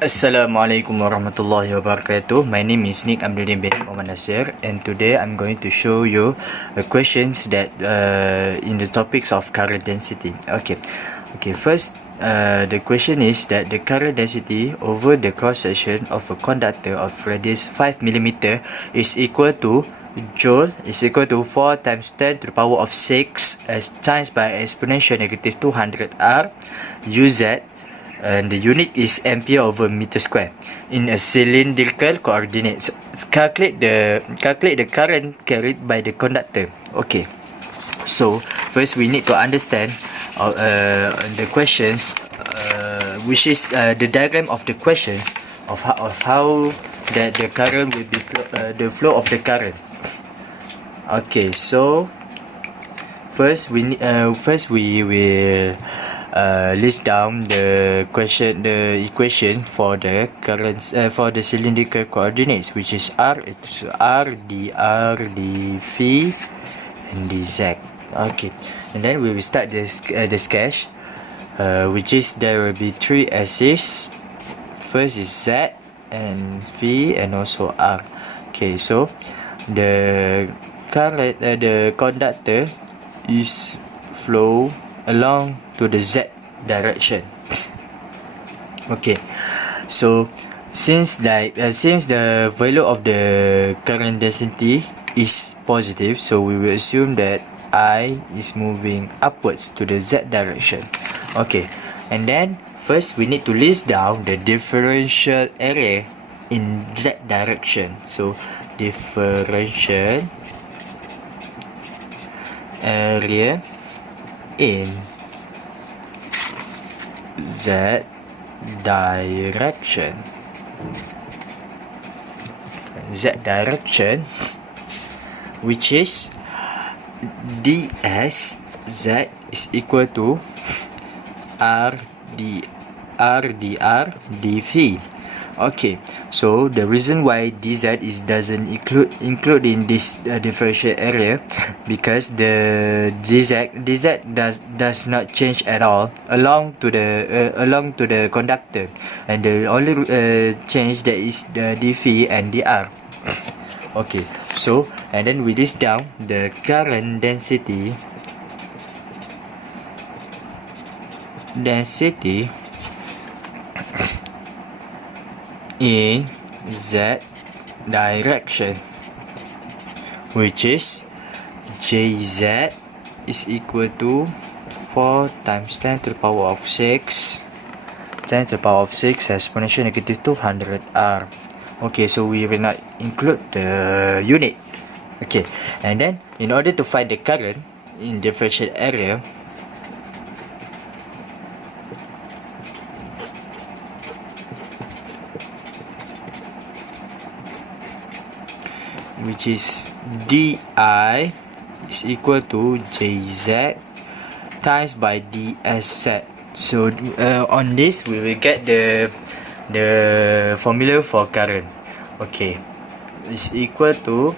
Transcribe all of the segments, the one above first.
Assalamualaikum warahmatullahi wabarakatuh. My name is Nick Amduddin bin Muhammad Nasir, and today I'm going to show you the questions that in the topics of current density. Okay. First, the question is that the current density over the cross section of a conductor of radius 5 mm is equal to joule is equal to 4 times 10 to the power of 6 as times by exponential negative 200 r uz, and the unit is ampere over meter square in a cylindrical coordinates. Calculate the current carried by the conductor. Okay, so first we need to understand the questions, which is the diagram of the questions of how that the current will be the flow of the current. Okay, so first we will list down the equation for the currents for the cylindrical coordinates, which is r d phi and dz. Okay, and then we will start the sketch, which is there will be three axes. First is z and phi and also r. Okay, so the current the conductor is flow along to the z direction. Okay, so since the value of the current density is positive, so we will assume that I is moving upwards to the z direction. Okay, and then first we need to list down the differential area in z direction. So differential area in z direction. Which is ds z is equal to r dr dv. Okay, so the reason why dz doesn't include in this differential area, because the dz does not change at all along to the conductor, and the only change that is the dv and dr. Okay, so and then we list down the current density in z direction, which is jz is equal to 4 times 10 to the power of 6 exponential negative 200 r. Okay, so we will not include the unit. Okay, and then in order to find the current in differential area, which is di is equal to jz times by ds. So on this we will get the formula for current. Okay, is equal to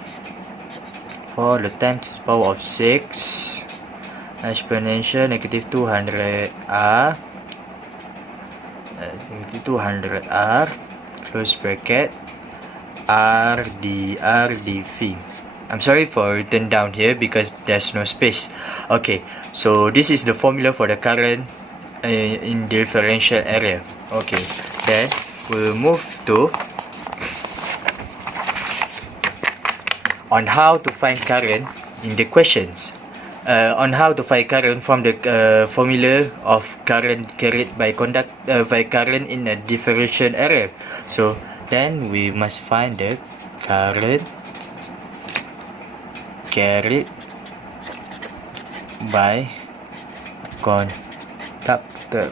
4 times the power of 6 exponential negative 200 r close bracket r dv. I'm sorry for written down here because there's no space. Okay, so this is the formula for the current in differential area. Okay, then we'll move to on how to find current in the questions. On how to find current from the formula of current carried by current in a differential area. So then we must find the current carried by conductor.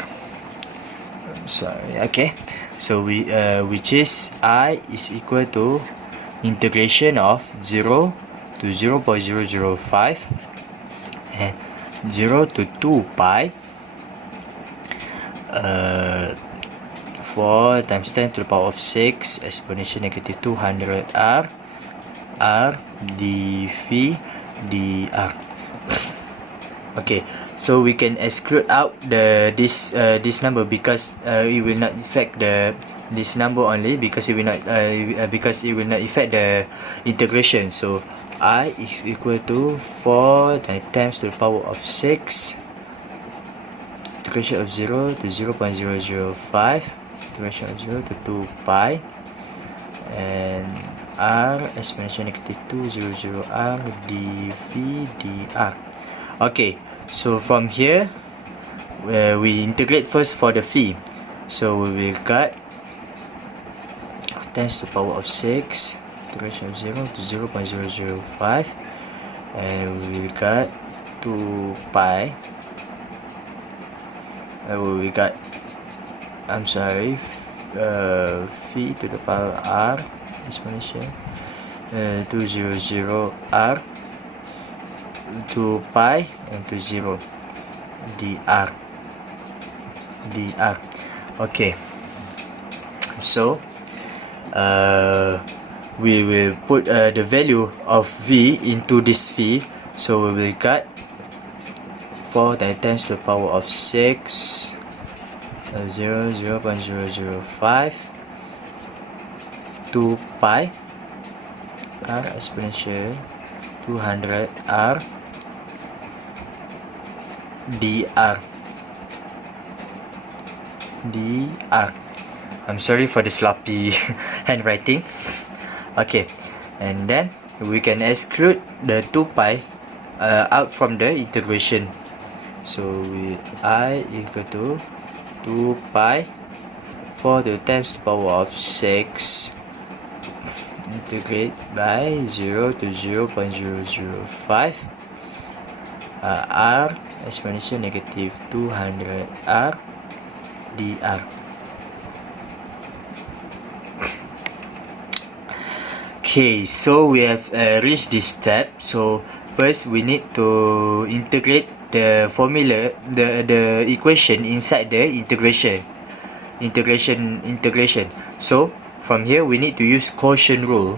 Okay, so we which is I is equal to integration of 0 to 0.005 and 0 to 2 pi 4 times 10 to the power of 6 exponential negative 200 r dv dr. Okay, so we can exclude out this number because it will not affect the this number only, because it will not affect the integration. So I is equal to 4 times to the power of 6, integration of 0 to 0.005, integration of 0 to 2 pi, and r exponential negative 200 r dv dr. Okay, so from here we integrate first for the phi. So we will cut 10 to the power of 6, integration of 0 to 0.005, and we will cut 2 pi. We got, I'm sorry, phi to the power r exponential 200 r, 2 pi, and to 0 dr. Okay, so we will put the value of v into this phi. So we will cut 4 times to the power of 6, 0.005, 2 pi r exponential 200 r dr. I'm sorry for the sloppy handwriting. Okay, and then we can exclude the 2 pi out from the integration. So I equal to 2 pi 4 times to the power of 6, integrate by 0 to 0.005 r exponential negative 200 r dr. Okay, so we have reached this step. So first we need to integrate the formula, the equation inside the integration. So from here we need to use quotient rule.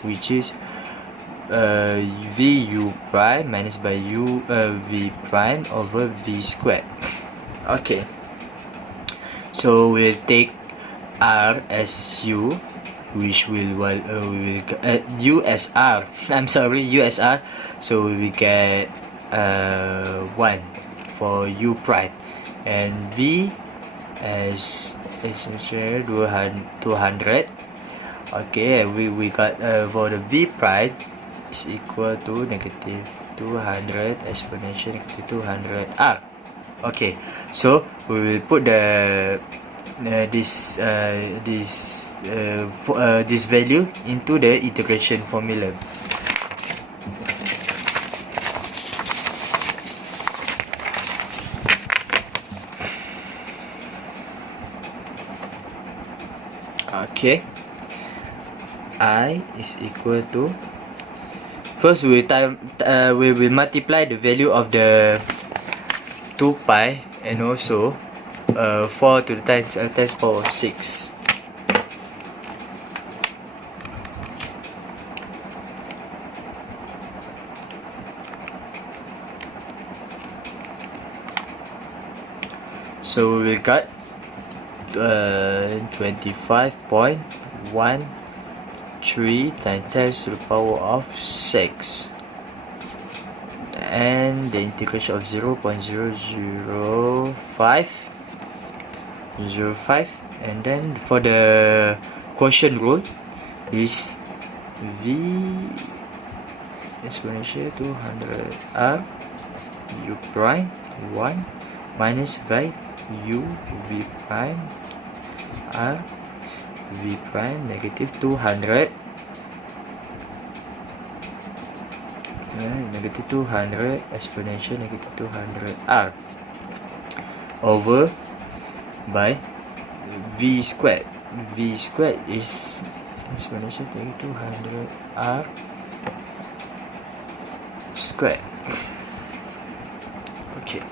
Which is vu prime minus by v prime over v squared. Okay, so we'll take r as u, which will u as r. I'm sorry, u as r. So we get 1 for u prime, and v as essentially 200. Okay, we got for the v prime is equal to negative 200 exponential negative 200 r. Okay, so we will put the this value into the integration formula. Okay, I is equal to, first we will multiply the value of the 2 pi and also 4 to the times power of 6. So we got 25.13 times to the power of 6, and the integration of 0.005, and then for the quotient rule is v exponential 200 r u prime 1 minus by u v prime r v prime negative 200 negative 200 exponential negative 200 r over by v squared. V squared is exponential negative 200 r squared. Okay,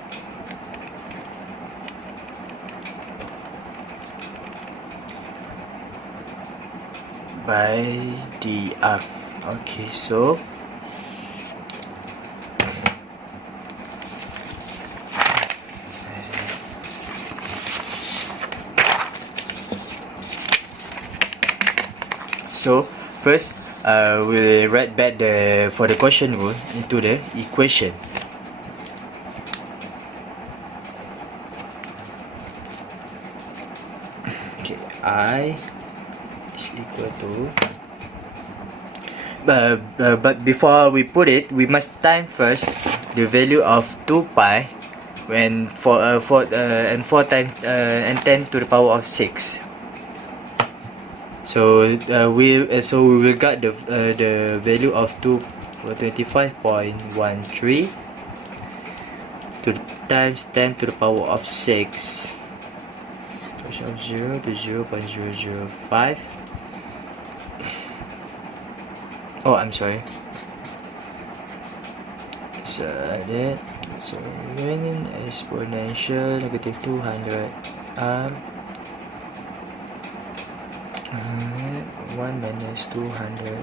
by dr. Okay, so So first, we'll write back for the quotient rule into the equation. Okay, I is equal to. But before we put it, we must time first the value of 2 pi when and 4 times and 10 to the power of 6. So we will get the value of 25.13 to times 10 to the power of 6. Of 0 to 0.005. Oh, I'm sorry. So that exponential negative 200 1 minus 200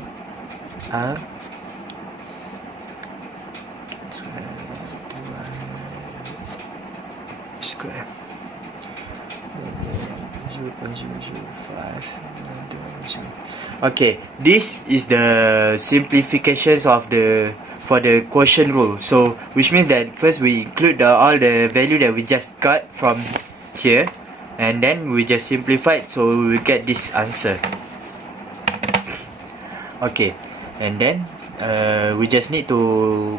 square 0.005. Okay, this is the simplifications of for the quotient rule. So which means that first we include all the value that we just got from here, and then we just simplify it, so we will get this answer. Okay, and then we just need to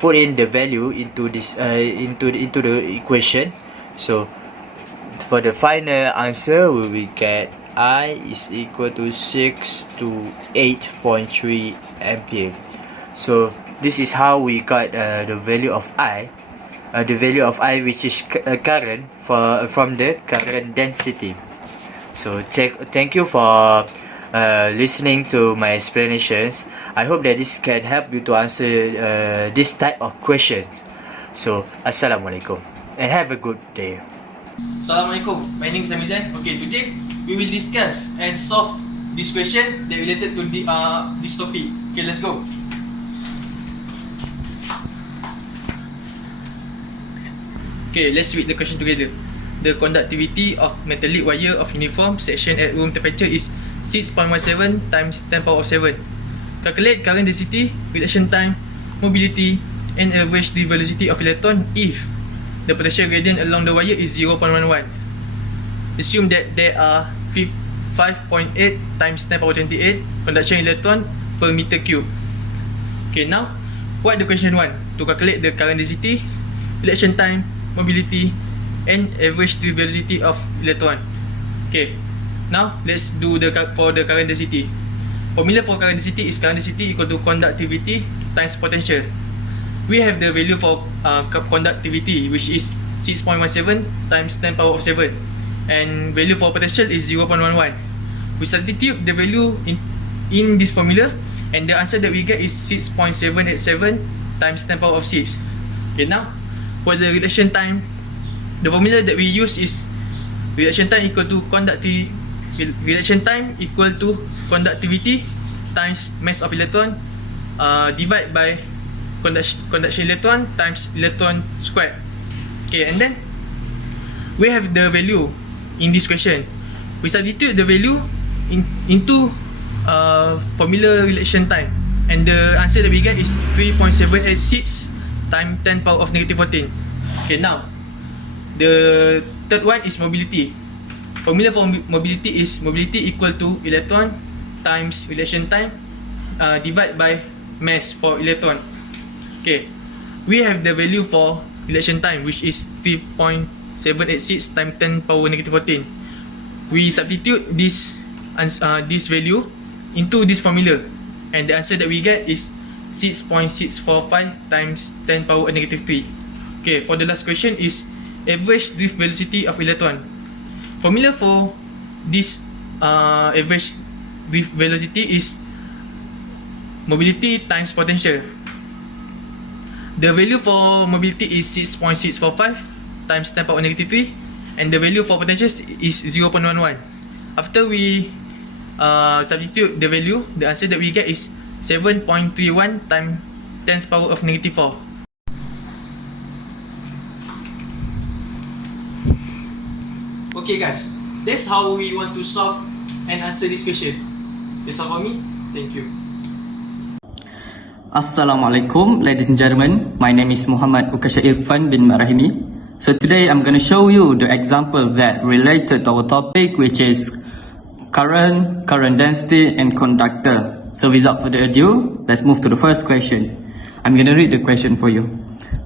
put in the value into this into the equation. So for the final answer, we will get I is equal to 6 to 8.3 ampere. So this is how we got the value of I, which is current from the current density. So thank you for listening to my explanations. I hope that this can help you to answer this type of questions. So Assalamualaikum and have a good day. Assalamualaikum, my name is Amizan. Okay, today we will discuss and solve this question that related to this topic. Okay, let's go. Okay, let's read the question together. The conductivity of metallic wire of uniform section at room temperature is 6.17 times 10 power of 7. Calculate current density, reaction time, mobility, and average velocity of electron if the potential gradient along the wire is 0.11. Assume that there are 5.8 times 10 power 28 conduction electron per meter cube. Okay, now what the question want? To calculate the current density, reaction time, mobility, and average velocity of electron. Okay, now let's do for the current density. Formula for current density is current density equal to conductivity times potential. We have the value for conductivity, which is 6.17 times 10 power of 7, and value for potential is 0.11. We substitute the value in this formula, and the answer that we get is 6.787 times 10 power of 6. Okay, now for the reaction time, the formula that we use is reaction time equal to conductivity times mass of electron divided by conduction electron times electron squared. Okay, and then we have the value in this question. We substitute the value into formula reaction time, and the answer that we get is 3.786 times 10 power of negative 14. Okay, now the third one is mobility. Formula for mobility is mobility equal to electron times reaction time divided by mass for electron. Okay, we have the value for reaction time, which is 3.786 times 10 power negative 14. We substitute this value into this formula, and the answer that we get is 6.645 times 10 power negative 3. Okay, for the last question is average drift velocity of electron. Formula for this average drift velocity is mobility times potential. The value for mobility is 6.645 times 10 power negative 3, and the value for potential is 0.11. After we substitute the value, the answer that we get is 7.31 times 10 power of negative 4. Okay guys, that's how we want to solve and answer this question. That's all for me. Thank you. Assalamualaikum, ladies and gentlemen. My name is Muhammad Ukasha Irfan bin Marahimi. So today I'm going to show you the example that related to our topic, which is current density and conductor. So without further ado, let's move to the first question. I'm going to read the question for you.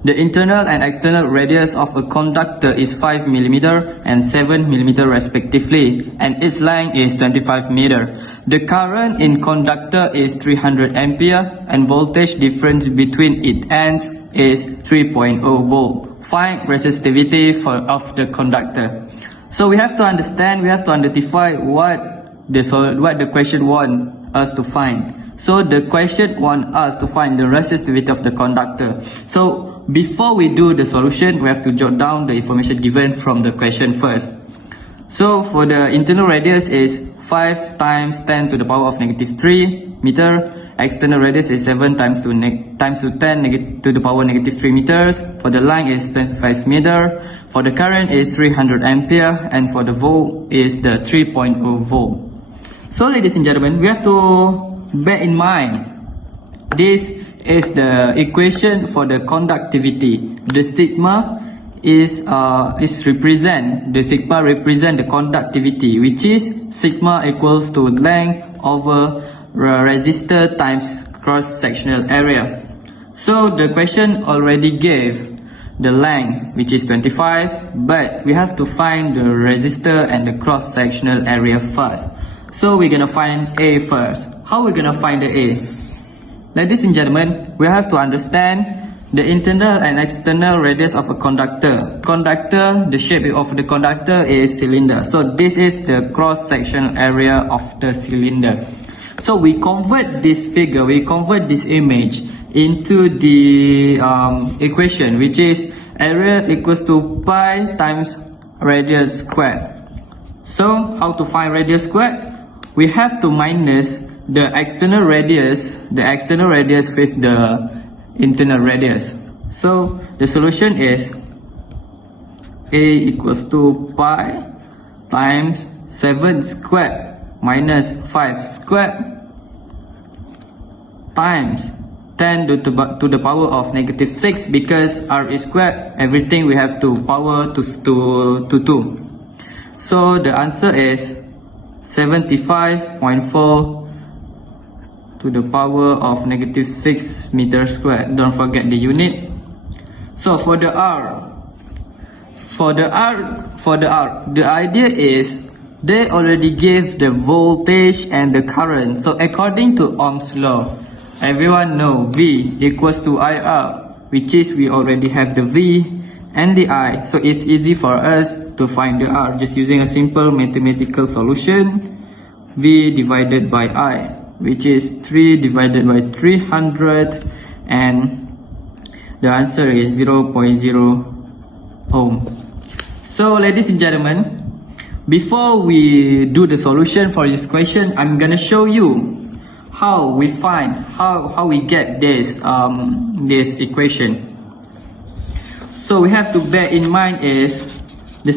The internal and external radius of a conductor is 5 mm and 7 mm respectively, and its length is 25 meter. The current in conductor is 300 ampere and voltage difference between its ends is 3.0 volt. Find resistivity of the conductor. So we have to understand, we have to identify what the question wants us to find. So the question wants us to find the resistivity of the conductor. So before we do the solution, we have to jot down the information given from the question first. So for the internal radius is 5 times 10 to the power of negative 3 meter. External radius is 7 times to 10 to the power negative 3 meters. For the line is 25 meter. For the current is 300 ampere, and for the volt is the 3.0 volt. So ladies and gentlemen, we have to bear in mind this is the equation for the conductivity. The sigma represent the conductivity, which is sigma equals to length over resistor times cross-sectional area. So the question already gave the length, which is 25, but we have to find the resistor and the cross-sectional area first. So we're gonna find A first. How we're gonna find the A? Ladies and gentlemen, we have to understand the internal and external radius of a conductor. The shape of the conductor is cylinder. So this is the cross-sectional area of the cylinder. So we convert this figure, we convert this image into the equation, which is area equals to pi times radius squared. So how to find radius squared? We have to minus the external radius with the internal radius. So the solution is A equals to pi times 7 squared minus 5 squared times 10 to the power of negative 6, because R is squared, everything we have to power to 2. So the answer is 75.4 to the power of negative 6 meters squared. Don't forget the unit. So for the R, the idea is they already gave the voltage and the current. So according to Ohm's law, everyone know V equals to IR, which is we already have the V and the I. So it's easy for us to find the R just using a simple mathematical solution. V divided by I, which is 3 divided by 300, and the answer is 0.0 ohm. So ladies and gentlemen, before we do the solution for this question, I'm gonna show you how we find, how we get this equation. So we have to bear in mind is the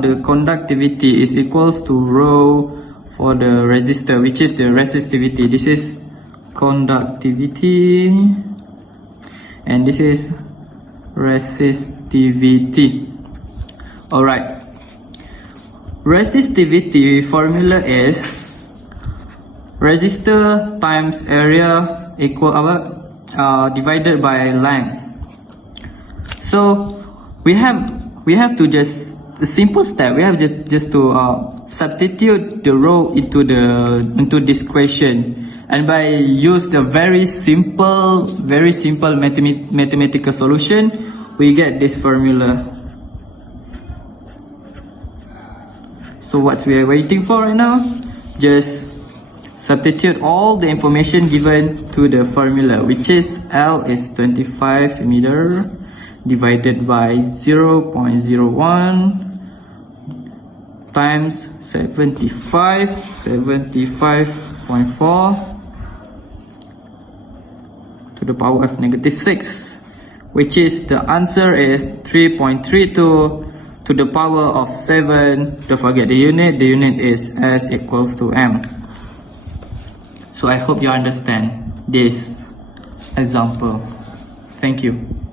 the conductivity is equals to rho for the resistor, which is the resistivity. This is conductivity and this is resistivity. Alright, resistivity formula is resistor times area equal divided by length. So we have to just a simple step. We have just to substitute the rho into this question, and by use the very simple mathematical solution, we get this formula. So what we are waiting for right now, just substitute all the information given to the formula, which is L is 25 meter divided by 0.01 times 75.4 to the power of negative 6, which is the answer is 3.32 to the power of 7. Don't forget the unit is S equals to M. So I hope you understand this example. Thank you.